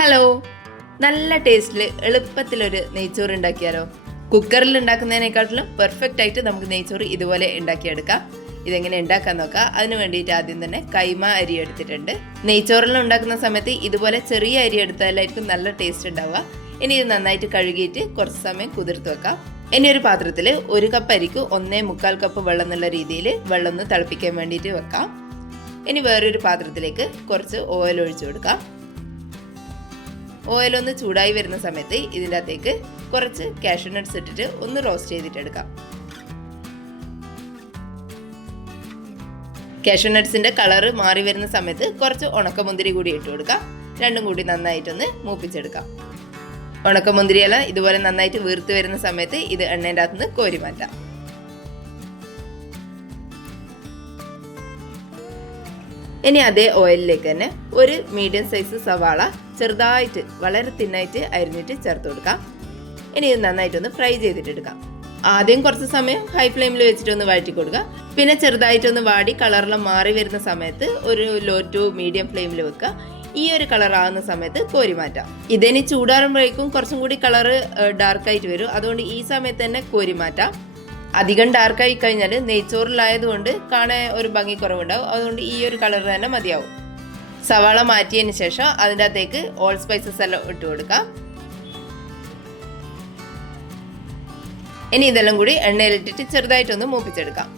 Hello, നല്ല ടേസ്റ്റിൽ എളുപ്പത്തിലൊരു നെയ്ച്ചോറ് ഉണ്ടാക്കിയാലോ? കുക്കറിൽ ഉണ്ടാക്കുന്നതിനേക്കാട്ടിലും പെർഫെക്റ്റ് ആയിട്ട് നമുക്ക് നെയ്ച്ചോറ് ഇതുപോലെ ഉണ്ടാക്കിയെടുക്കാം. ഇതെങ്ങനെ ഉണ്ടാക്കാൻ നോക്കാം. അതിന് വേണ്ടിയിട്ട് ആദ്യം തന്നെ കൈമ അരി എടുത്തിട്ടുണ്ട്. നെയ്ച്ചോറെല്ലാം ഉണ്ടാക്കുന്ന സമയത്ത് ഇതുപോലെ ചെറിയ അരി എടുത്താലായിരിക്കും നല്ല ടേസ്റ്റ് ഉണ്ടാവുക. ഇനി ഇത് നന്നായിട്ട് കഴുകിയിട്ട് കുറച്ച് സമയം കുതിർത്ത് വെക്കാം. ഇനി ഒരു പാത്രത്തിൽ 1 കപ്പ് അരിക്ക് 1.25 കപ്പ് വെള്ളം എന്നുള്ള രീതിയിൽ വെള്ളം ഒന്ന് തിളപ്പിക്കാൻ വേണ്ടിയിട്ട് വെക്കാം. ഇനി വേറൊരു പാത്രത്തിലേക്ക് കുറച്ച് ഓയിൽ ഒഴിച്ചു കൊടുക്കാം. ഓയിലൊന്ന് ചൂടായി വരുന്ന സമയത്ത് ഇതിൻ്റെ അകത്തേക്ക് കുറച്ച് കാഷ്യൂ നട്ട്സ് ഇട്ടിട്ട് ഒന്ന് റോസ്റ്റ് ചെയ്തിട്ടെടുക്കാം. കാഷ്യൂ നട്ട്സിന്റെ കളറ് മാറി വരുന്ന സമയത്ത് കുറച്ച് ഉണക്കമുന്തിരി കൂടി ഇട്ട് കൊടുക്കാം. രണ്ടും കൂടി നന്നായിട്ടൊന്ന് മൂപ്പിച്ചെടുക്കാം. ഉണക്കമുന്തിരിയെല്ലാം ഇതുപോലെ നന്നായിട്ട് വീർത്ത് വരുന്ന സമയത്ത് ഇത് എണ്ണേൻ്റെ അകത്തുനിന്ന് കോരി മാറ്റാം. ഇനി അതേ ഓയിലിലേക്ക് തന്നെ ഒരു മീഡിയം സൈസ് സവാള ചെറുതായിട്ട് വളരെ തിന്നായിട്ട് അരിഞ്ഞിട്ട് ചേർത്ത് കൊടുക്കാം. ഇനി ഇത് നന്നായിട്ടൊന്ന് ഫ്രൈ ചെയ്തിട്ടെടുക്കാം. ആദ്യം കുറച്ച് സമയം ഹൈ ഫ്ലെയിമിൽ വെച്ചിട്ടൊന്ന് വഴറ്റി കൊടുക്കുക. പിന്നെ ചെറുതായിട്ടൊന്ന് വാടി കളറെല്ലാം മാറി വരുന്ന സമയത്ത് ഒരു ലോ ടു മീഡിയം ഫ്ലെയിമിൽ വെക്കുക. ഈ ഒരു കളർ ആകുന്ന സമയത്ത് കോരി മാറ്റാം. ഇതിനി ചൂടാറുമ്പോഴേക്കും കുറച്ചും കൂടി കളറ് ഡാർക്കായിട്ട് വരും. അതുകൊണ്ട് ഈ സമയത്ത് തന്നെ കോരി മാറ്റാം. അധികം ഡാർക്കായി കഴിഞ്ഞാൽ നെയ്ച്ചോറിലായതുകൊണ്ട് കാണാൻ ഒരു ഭംഗി കുറവുണ്ടാവും. അതുകൊണ്ട് ഈ ഒരു കളർ തന്നെ മതിയാവും. സവാള മാറ്റിയതിന് ശേഷം അതിൻ്റെ അകത്തേക്ക് ഓൾ സ്പൈസസ് എല്ലാം ഇട്ട് കൊടുക്കാം. ഇനി ഇതെല്ലാം കൂടി എണ്ണയിലിട്ടിട്ട് ചെറുതായിട്ടൊന്ന് മൂപ്പിച്ചെടുക്കാം.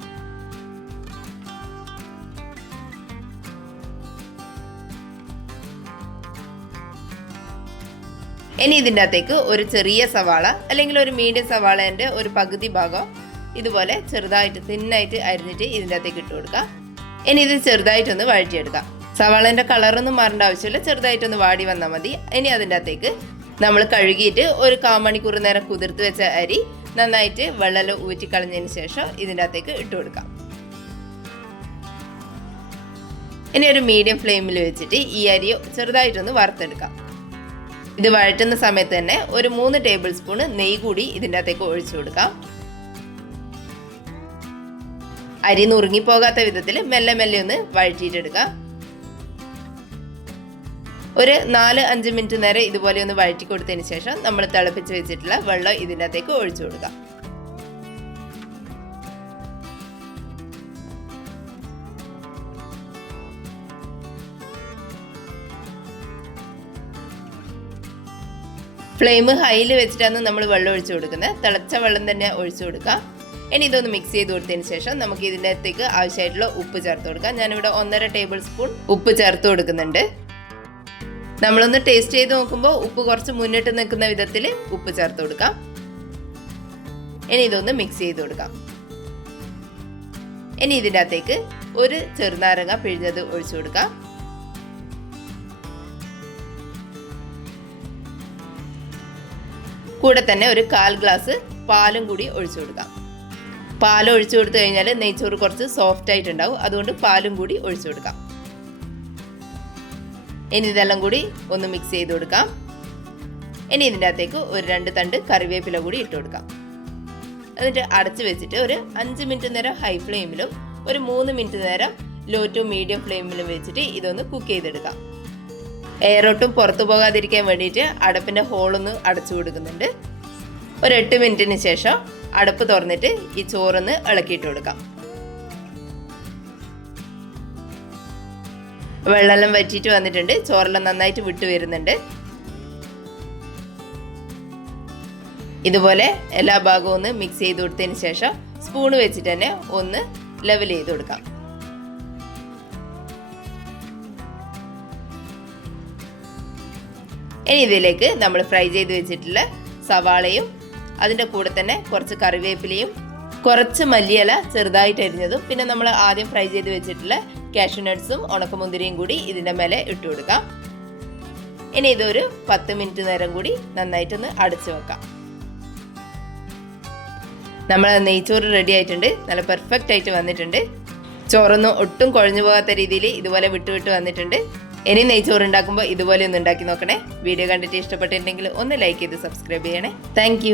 ഇനി ഇതിൻ്റെ അകത്തേക്ക് ഒരു ചെറിയ സവാള അല്ലെങ്കിൽ ഒരു മീഡിയം സവാളേൻ്റെ ഒരു പകുതി ഭാഗം ഇതുപോലെ ചെറുതായിട്ട് തിന്നായിട്ട് അരിഞ്ഞിട്ട് ഇതിൻ്റെ അകത്തേക്ക് ഇട്ട് കൊടുക്കാം. ഇനി ഇത് ചെറുതായിട്ടൊന്ന് വഴറ്റിയെടുക്കാം. സവാളേൻ്റെ കളറൊന്നും മാറേണ്ട ആവശ്യമില്ല, ചെറുതായിട്ടൊന്ന് വാടി വന്നാൽ മതി. ഇനി അതിൻ്റെ അകത്തേക്ക് നമ്മൾ കഴുകിയിട്ട് ഒരു 1/4 മണിക്കൂർ നേരം കുതിർത്ത് വെച്ച അരി നന്നായിട്ട് വെള്ളം ഊറ്റിക്കളഞ്ഞതിന് ശേഷം ഇതിൻ്റെ അകത്തേക്ക് ഇട്ട് കൊടുക്കാം. ഇനി ഒരു മീഡിയം ഫ്ലെയിമിൽ വെച്ചിട്ട് ഈ അരി ചെറുതായിട്ടൊന്ന് വറുത്തെടുക്കാം. ഇത് വഴറ്റുന്ന സമയത്ത് തന്നെ ഒരു 3 ടേബിൾ സ്പൂൺ നെയ്യ് കൂടി ഇതിൻ്റെ അകത്തേക്ക് ഒഴിച്ചു കൊടുക്കാം. അരി നുറുങ്ങിപ്പോകാത്ത വിധത്തിൽ മെല്ലെ മെല്ലെ ഒന്ന് വഴറ്റിയിട്ടെടുക്കാം. ഒരു 4-5 മിനിറ്റ് നേരം ഇതുപോലെ ഒന്ന് വഴറ്റി കൊടുത്തതിന് ശേഷം നമ്മൾ തിളപ്പിച്ച് വെച്ചിട്ടുള്ള വെള്ളം ഇതിൻ്റെ അകത്തേക്ക് ഒഴിച്ചു കൊടുക്കാം. ഫ്ലെയിം ഹൈയിൽ വെച്ചിട്ടാണ് നമ്മൾ വെള്ളം ഒഴിച്ചു കൊടുക്കുന്നത്. തിളച്ച വെള്ളം തന്നെ ഒഴിച്ചു കൊടുക്കാം. ഇനി ഇതൊന്ന് മിക്സ് ചെയ്ത് കൊടുത്തതിന് ശേഷം നമുക്ക് ഇതിൻ്റെ അകത്തേക്ക് ആവശ്യമായിട്ടുള്ള ഉപ്പ് ചേർത്ത് കൊടുക്കാം. ഞാനിവിടെ 1.5 ടേബിൾ സ്പൂൺ ഉപ്പ് ചേർത്ത് കൊടുക്കുന്നുണ്ട്. നമ്മളൊന്ന് ടേസ്റ്റ് ചെയ്ത് നോക്കുമ്പോൾ ഉപ്പ് കുറച്ച് മുന്നിട്ട് നിൽക്കുന്ന വിധത്തിൽ ഉപ്പ് ചേർത്ത് കൊടുക്കാം. ഇനി ഇതൊന്ന് മിക്സ് ചെയ്ത് കൊടുക്കാം. ഇനി ഇതിൻ്റെ അകത്തേക്ക് ഒരു ചെറുനാരങ്ങ പിഴിഞ്ഞത് ഒഴിച്ചു കൊടുക്കാം. കൂടെ തന്നെ ഒരു 1/4 ഗ്ലാസ് പാലും കൂടി ഒഴിച്ചു കൊടുക്കാം. പാൽ ഒഴിച്ചു കൊടുത്തു കഴിഞ്ഞാൽ നെയ്ച്ചോറ് കുറച്ച് സോഫ്റ്റ് ആയിട്ടുണ്ടാവും. അതുകൊണ്ട് പാലും കൂടി ഒഴിച്ചു കൊടുക്കാം. ഇനി ഇതെല്ലാം കൂടി ഒന്ന് മിക്സ് ചെയ്ത് കൊടുക്കാം. ഇനി ഇതിൻ്റെ അകത്തേക്ക് ഒരു 2 തണ്ട് കറിവേപ്പില കൂടി ഇട്ട് കൊടുക്കാം. എന്നിട്ട് അടച്ച് വെച്ചിട്ട് ഒരു 5 മിനിറ്റ് നേരം ഹൈ ഫ്ലെയിമിലും ഒരു 3 മിനിറ്റ് നേരം ലോ ടു മീഡിയം ഫ്ലെയിമിലും വെച്ചിട്ട് ഇതൊന്ന് കുക്ക് ചെയ്തെടുക്കാം. എയറൊട്ടും പുറത്തു പോകാതിരിക്കാൻ വേണ്ടിയിട്ട് അടപ്പിൻ്റെ ഹോളൊന്ന് അടച്ചു കൊടുക്കുന്നുണ്ട്. ഒരു 8 മിനിറ്റിന് ശേഷം അടപ്പ് തുറന്നിട്ട് ഈ ചോറൊന്ന് ഇളക്കിയിട്ട് കൊടുക്കാം. വെള്ളമെല്ലാം വറ്റിയിട്ട് വന്നിട്ടുണ്ട്. ചോറെല്ലാം നന്നായിട്ട് വിട്ടു വരുന്നുണ്ട്. ഇതുപോലെ എല്ലാ ഭാഗവും ഒന്ന് മിക്സ് ചെയ്ത് കൊടുത്തതിന് ശേഷം സ്പൂൺ വെച്ചിട്ട് തന്നെ ഒന്ന് ലെവൽ ചെയ്ത് കൊടുക്കാം. ഇനി ഇതിലേക്ക് നമ്മൾ ഫ്രൈ ചെയ്ത് വെച്ചിട്ടുള്ള സവാളയും അതിൻ്റെ കൂടെ തന്നെ കുറച്ച് കറിവേപ്പിലയും കുറച്ച് മല്ലിയില ചെറുതായിട്ട് അരിഞ്ഞതും പിന്നെ നമ്മൾ ആദ്യം ഫ്രൈ ചെയ്ത് വെച്ചിട്ടുള്ള കാഷ്യൂ നട്ട്സും ഉണക്കമുന്തിരിയും കൂടി ഇതിൻ്റെ മേലെ ഇട്ട് കൊടുക്കാം. ഇനി ഇതൊരു 10 മിനിറ്റ് നേരം കൂടി നന്നായിട്ടൊന്ന് അടച്ചു വെക്കാം. നമ്മൾ നെയ്ച്ചോറ് റെഡി ആയിട്ടുണ്ട്. നല്ല പെർഫെക്റ്റ് ആയിട്ട് വന്നിട്ടുണ്ട്. ചോറൊന്നും ഒട്ടും കുഴഞ്ഞു പോകാത്ത രീതിയിൽ ഇതുപോലെ വിട്ട് വന്നിട്ടുണ്ട്. ഇനി നെയ്ച്ചോറ് ഉണ്ടാക്കുമ്പോൾ ഇതുപോലെ ഒന്ന് ഉണ്ടാക്കി നോക്കണേ. വീഡിയോ കണ്ടിട്ട് ഇഷ്ടപ്പെട്ടിട്ടുണ്ടെങ്കിൽ ഒന്ന് ലൈക്ക് ചെയ്ത് സബ്സ്ക്രൈബ് ചെയ്യണേ. താങ്ക്